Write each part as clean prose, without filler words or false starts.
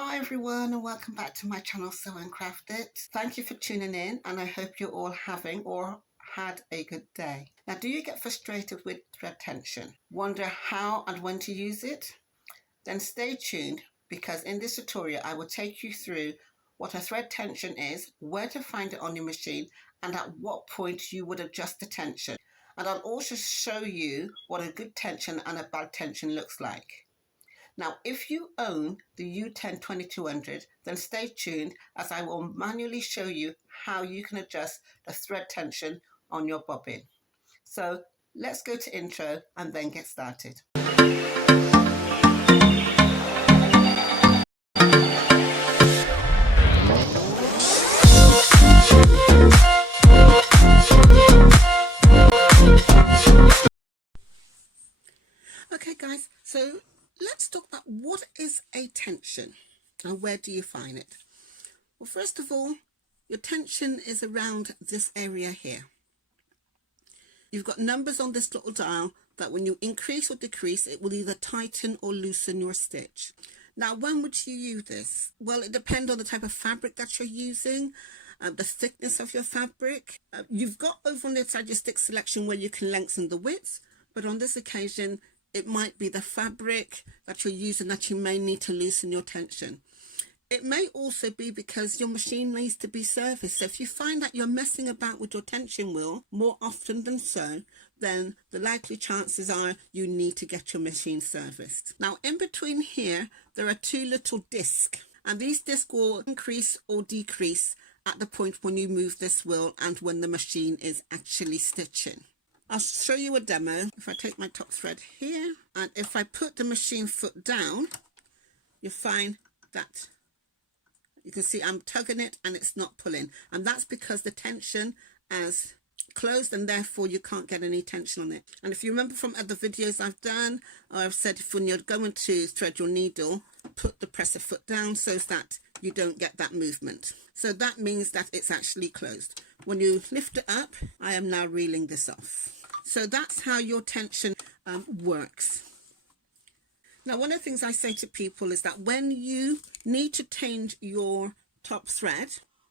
Hi everyone and welcome back to my channel Sew and Craft It. Thank you for tuning in and I hope you're all having or had a good day. Now, do you get frustrated with thread tension? Wonder how and when to use it? Then stay tuned because in this tutorial I will take you through what a thread tension is, where to find it on your machine and at what point you would adjust the tension. And I'll also show you what a good tension and a bad tension looks like. Now, if you own the Uten 2200, then stay tuned as I will manually show you how you can adjust the thread tension on your bobbin. So let's go to intro and then get started. Okay guys, so let's talk about what is a tension and where do you find it? Well, first of all, your tension is around this area here. You've got numbers on this little dial that when you increase or decrease, it will either tighten or loosen your stitch. Now, when would you use this? Well, it depends on the type of fabric that you're using, the thickness of your fabric. You've got over on the side your stick selection where you can lengthen the width, but on this occasion, it might be the fabric that you're using that you may need to loosen your tension. It may also be because your machine needs to be serviced. So if you find that you're messing about with your tension wheel more often than so, then the likely chances are you need to get your machine serviced. Now, in between here, there are two little discs, and these discs will increase or decrease at the point when you move this wheel and when the machine is actually stitching. I'll show you a demo. If I take my top thread here, and if I put the machine foot down, you find that you can see I'm tugging it and it's not pulling. And that's because the tension has closed and therefore you can't get any tension on it. And if you remember from other videos I've done, I've said if when you're going to thread your needle, put the presser foot down so that you don't get that movement. So that means that it's actually closed. When you lift it up, I am now reeling this off. So that's how your tension works. Now, one of the things I say to people is that when you need to change your top thread,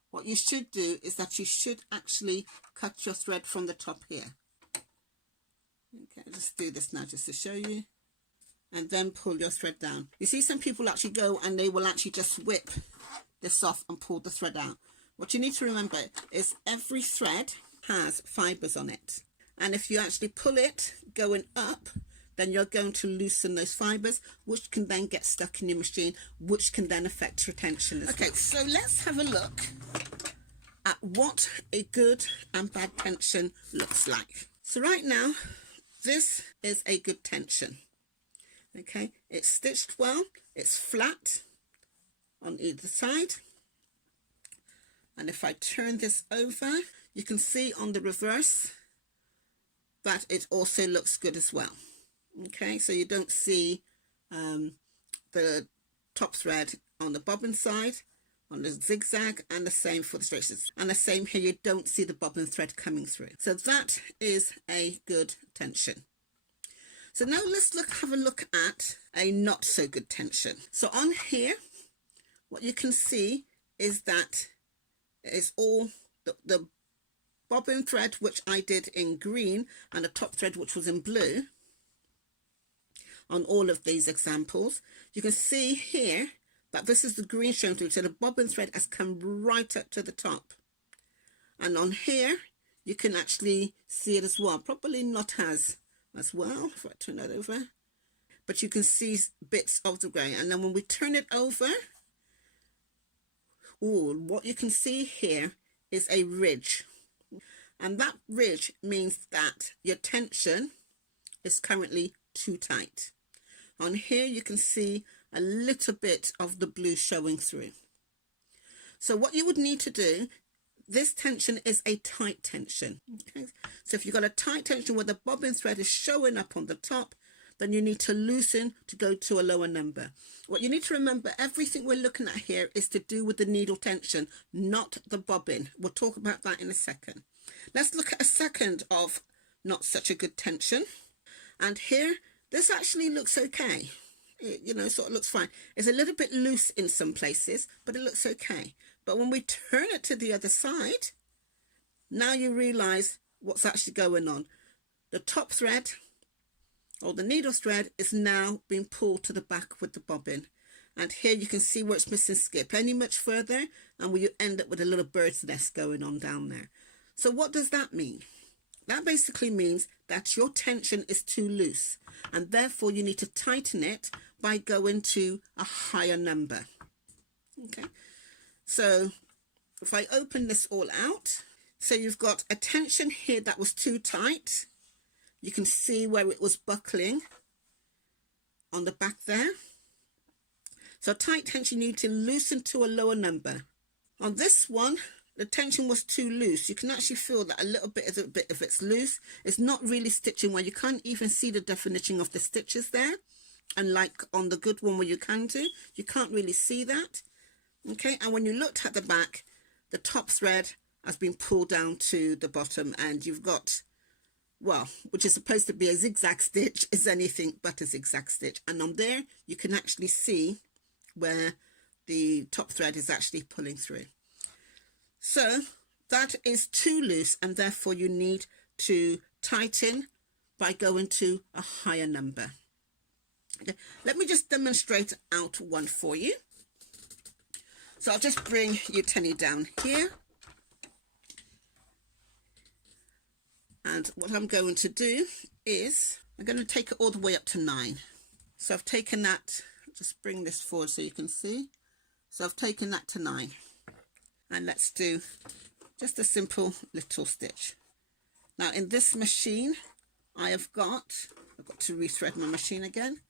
what you should do is that you should actually cut your thread from the top here. Okay, I'll just do this now just to show you. And then pull your thread down. You see some people actually go and they will actually just whip this off and pull the thread out. What you need to remember is every thread has fibres on it. And if you actually pull it going up, then you're going to loosen those fibres, which can then get stuck in your machine, which can then affect your tension as well. Okay, so let's have a look at what a good and bad tension looks like. So right now, this is a good tension. Okay, it's stitched well, it's flat on either side. And if I turn this over, you can see on the reverse that it also looks good as well. Okay, so you don't see the top thread on the bobbin side, on the zigzag, and the same for the stitches. And the same here, you don't see the bobbin thread coming through. So that is a good tension. So now let's have a look at a not so good tension. So on here, what you can see is that it's all the bobbin thread, which I did in green, and the top thread, which was in blue. On all of these examples, you can see here that this is the green shown through, so the bobbin thread has come right up to the top. And on here, you can actually see it as well, probably not as well, if I turn that over, but you can see bits of the grey. And then when we turn it over, what you can see here is a ridge. And that ridge means that your tension is currently too tight. On here, you can see a little bit of the blue showing through. So what you would need to do, this tension is a tight tension. Okay? So if you've got a tight tension where the bobbin thread is showing up on the top, then you need to loosen to go to a lower number. What you need to remember, everything we're looking at here is to do with the needle tension, not the bobbin. We'll talk about that in a second. Let's look at a second of not such a good tension. And here, this actually looks okay. It, you know, sort of looks fine. It's a little bit loose in some places, but it looks okay. But when we turn it to the other side, now you realize what's actually going on. The top thread, or the needle thread, is now being pulled to the back with the bobbin. And here you can see where it's missing skip. Any much further, and you end up with a little bird's nest going on down there. So what does that mean? That basically means that your tension is too loose, and therefore you need to tighten it by going to a higher number. Okay, so if I open this all out, so you've got a tension here that was too tight. You can see where it was buckling on the back there. So tight tension, you need to loosen to a lower number. On this one, the tension was too loose. You can actually feel that a little bit of it's loose. It's not really stitching well. You can't even see the definition of the stitches there. And like on the good one where you can do, you can't really see that. Okay, and when you looked at the back, the top thread has been pulled down to the bottom, and you've got, well, which is supposed to be a zigzag stitch, is anything but a zigzag stitch. And on there, you can actually see where the top thread is actually pulling through. So that is too loose, and therefore you need to tighten by going to a higher number. Okay. Let me just demonstrate out one for you. So I'll just bring Uten down here. And what I'm going to do is I'm going to take it all the way up to 9. So I've taken that, just bring this forward so you can see. So I've taken that to 9. And let's do just a simple little stitch. Now in this machine, I've got to rethread my machine again.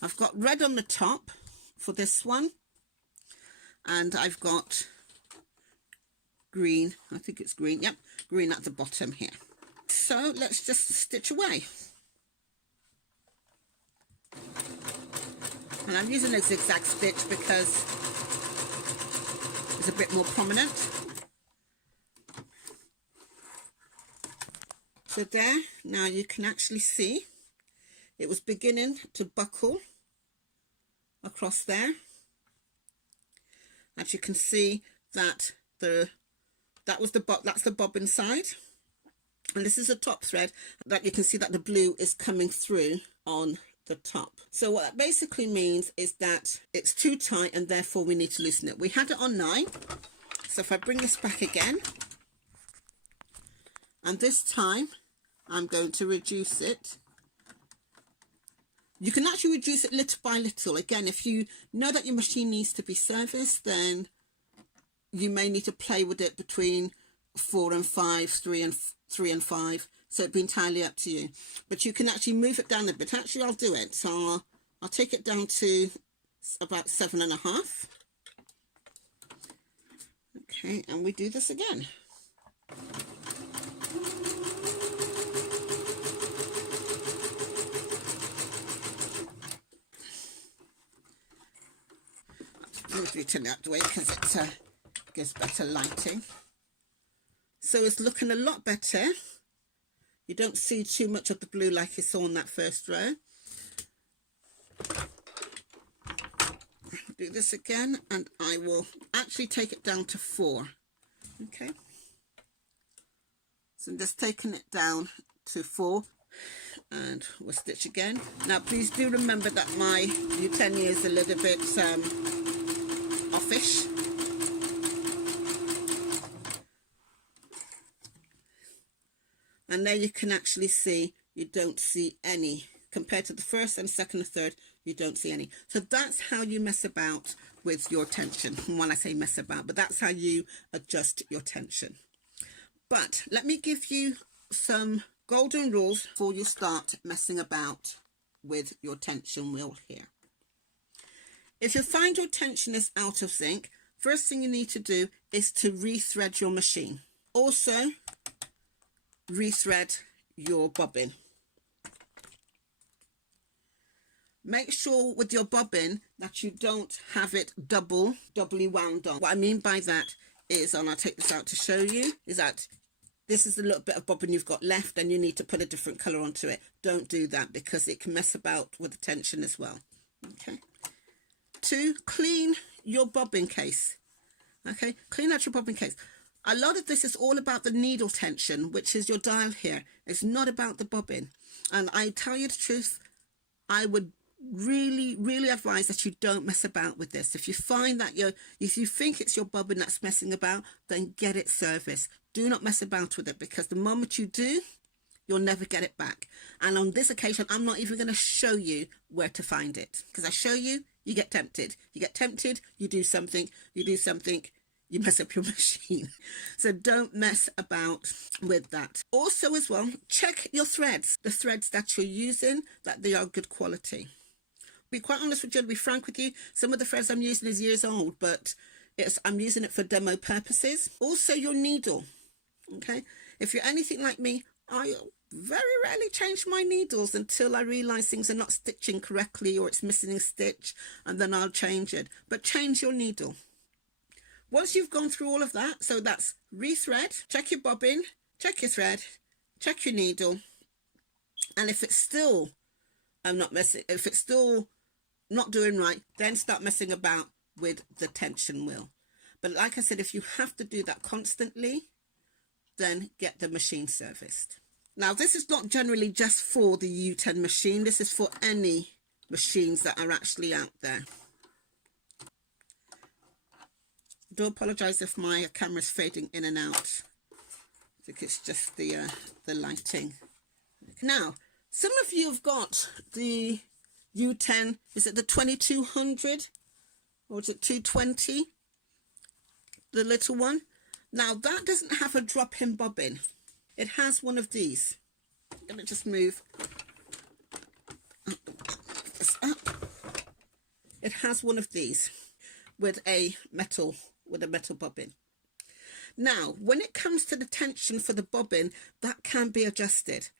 I've got red on the top for this one. And I've got green, I think it's green, yep, green at the bottom here. So let's just stitch away. And I'm using a zigzag stitch because it's a bit more prominent. So there, now you can actually see it was beginning to buckle across there. As you can see that that's the bobbin side, and this is the top thread that you can see that the blue is coming through on the top. So what that basically means is that it's too tight, and therefore we need to loosen it. We had it on 9, so if I bring this back again, and this time I'm going to reduce it. You can actually reduce it little by little. Again, if you know that your machine needs to be serviced, then you may need to play with it between 4 and 5, 3 and 5. So it'd be entirely up to you. But you can actually move it down a bit. Actually, I'll do it. So I'll take it down to about 7.5. Okay, and we do this again. Move it out the way because it gives better lighting. So it's looking a lot better. You don't see too much of the blue like you saw on that first row. Do this again, and I will actually take it down to 4. Okay. So I'm just taking it down to 4, and we'll stitch again. Now please do remember that my Uten is a little bit offish. And there you can actually see you don't see any. Compared to the first and second and third, you don't see any. So that's how you mess about with your tension. And when I say mess about, but that's how you adjust your tension. But let me give you some golden rules before you start messing about with your tension wheel here. If you find your tension is out of sync, first thing you need to do is to rethread your machine. Also, rethread your bobbin. Make sure with your bobbin that you don't have it doubly wound on. What I mean by that is, and I'll take this out to show you, is that this is a little bit of bobbin you've got left and you need to put a different colour onto it. Don't do that because it can mess about with the tension as well. Okay. 2, clean your bobbin case. Okay, clean out your bobbin case. A lot of this is all about the needle tension, which is your dial here. It's not about the bobbin. And I tell you the truth, I would really advise that you don't mess about with this. If you find that if you think it's your bobbin that's messing about, then get it serviced. Do not mess about with it, because the moment you do, you'll never get it back. And on this occasion, I'm not even going to show you where to find it, because I show you, you get tempted. You get tempted, you do something, you mess up your machine. So don't mess about with that. Also as well, check your threads, the threads that you're using, that they are good quality. Be quite honest with you, to be frank with you, some of the threads I'm using is years old, but I'm using it for demo purposes. Also your needle, okay? If you're anything like me, I very rarely change my needles until I realise things are not stitching correctly or it's missing a stitch, and then I'll change it. But change your needle. Once you've gone through all of that, so that's rethread, check your bobbin, check your thread, check your needle, and if it's still if it's still not doing right, then start messing about with the tension wheel. But like I said, if you have to do that constantly, then get the machine serviced. Now, this is not generally just for the Uten machine. This is for any machines that are actually out there. I do apologise if my camera's fading in and out. I think it's just the lighting. Now, some of you have got the Uten, is it the 2200 or is it 220? The little one. Now, that doesn't have a drop-in bobbin. It has one of these. I'm going to just move this up. It has one of these with a metal bobbin. Now, when it comes to the tension for the bobbin, that can be adjusted.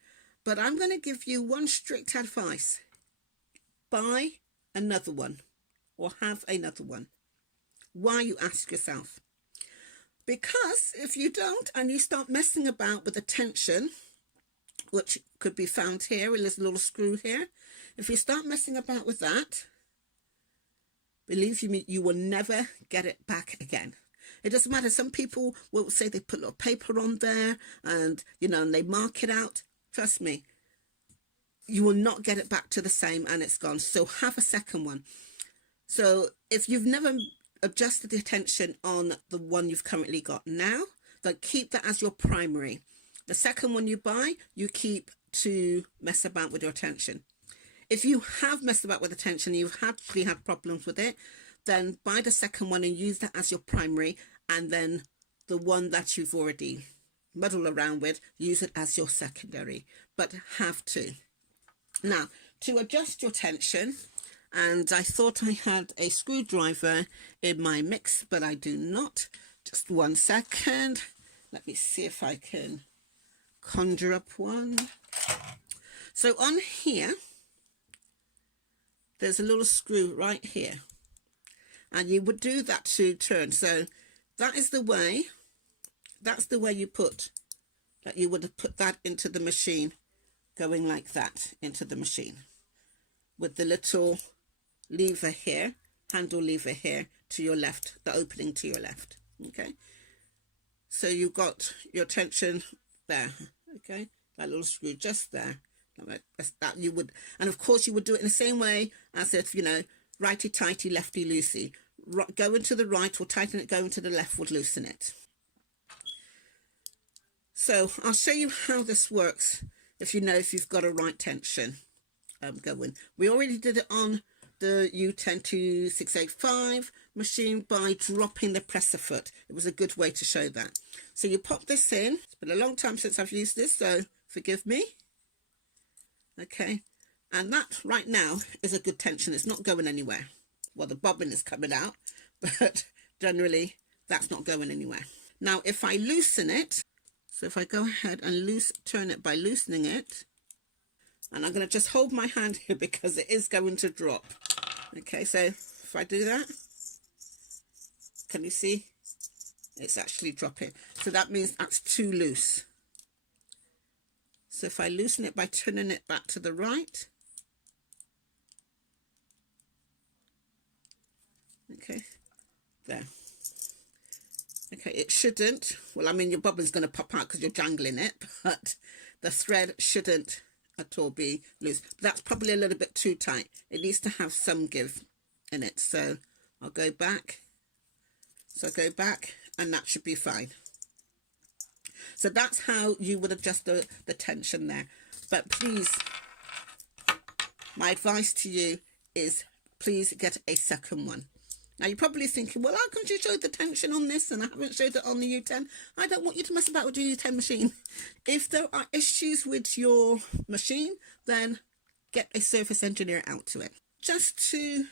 But I'm going to give you one strict advice. Buy another one, or have another one. Why, you ask yourself? Because if you don't, and you start messing about with the tension, which could be found here in this little screw here, if you start messing about with that, believe me, you will never get it back again. It doesn't matter. Some people will say they put a little paper on there and, and they mark it out. Trust me, you will not get it back to the same, and it's gone. So have a second one. So if you've never adjusted the tension on the one you've currently got now, then keep that as your primary. The second one you buy, you keep to mess about with your tension. If you have messed about with the tension, you've actually had problems with it, then buy the second one and use that as your primary, and then the one that you've already muddled around with, use it as your secondary, but have to. Now, to adjust your tension, and I thought I had a screwdriver in my mix, but I do not. Just 1 second. Let me see if I can conjure up one. So on here, there's a little screw right here, and you would do that to turn. So that is the way, that's the way you would have put that into the machine, going like that into the machine, with the little lever here, handle lever here to your left, the opening to your left. Okay, so you've got your tension there. Okay, that little screw just there. That you would, and of course you would do it in the same way as if, righty tighty, lefty loosey. Going to the right will tighten it, going to the left would loosen it. So I'll show you how this works if you've got a right tension going. We already did it on the Uten 2685 machine by dropping the presser foot. It was a good way to show that. So you pop this in. It's been a long time since I've used this, so forgive me. Okay, and that right now is a good tension. It's not going anywhere. Well, the bobbin is coming out, but generally that's not going anywhere. Now, if I loosen it, so if I go ahead and turn it by loosening it, and I'm going to just hold my hand here because it is going to drop. Okay, so if I do that, can you see? It's actually dropping. So that means that's too loose. So if I loosen it by turning it back to the right, okay, there. Okay, it shouldn't, well, I mean, your bobbin's going to pop out because you're jangling it, but the thread shouldn't at all be loose. That's probably a little bit too tight. It needs to have some give in it. So I'll go back. So go back, and that should be fine. So that's how you would adjust the tension there. But please, my advice to you is please get a second one. Now you're probably thinking, well, how come you showed the tension on this and I haven't showed it on the Uten? I don't want you to mess about with your Uten machine. If there are issues with your machine, then get a service engineer out to it. Just to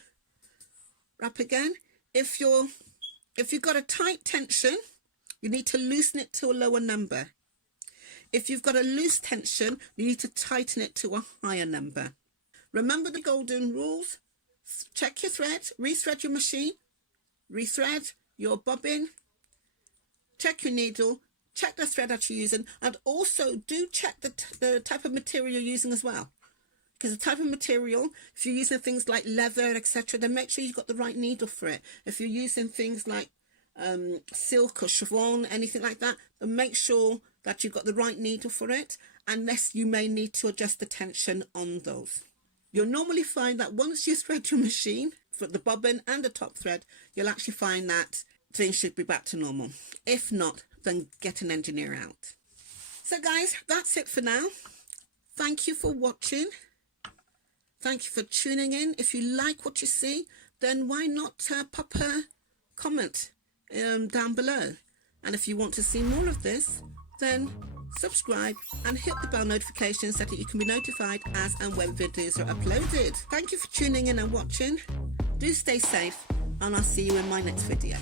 wrap again, if you've got a tight tension, you need to loosen it to a lower number. If you've got a loose tension, you need to tighten it to a higher number. Remember the golden rules. Check your thread, rethread your machine, rethread your bobbin, check your needle, check the thread that you're using, and also do check the type of material you're using as well. Because the type of material, if you're using things like leather, etc., then make sure you've got the right needle for it. If you're using things like silk or chiffon, anything like that, then make sure that you've got the right needle for it, unless you may need to adjust the tension on those. You'll normally find that once you thread your machine for the bobbin and the top thread, you'll actually find that things should be back to normal. If not, then get an engineer out. So guys, that's it for now. Thank you for watching. Thank you for tuning in. If you like what you see, then why not pop a comment down below. And if you want to see more of this, then subscribe and hit the bell notification so that you can be notified as and when videos are uploaded. Thank you for tuning in and watching. Do stay safe, and I'll see you in my next video.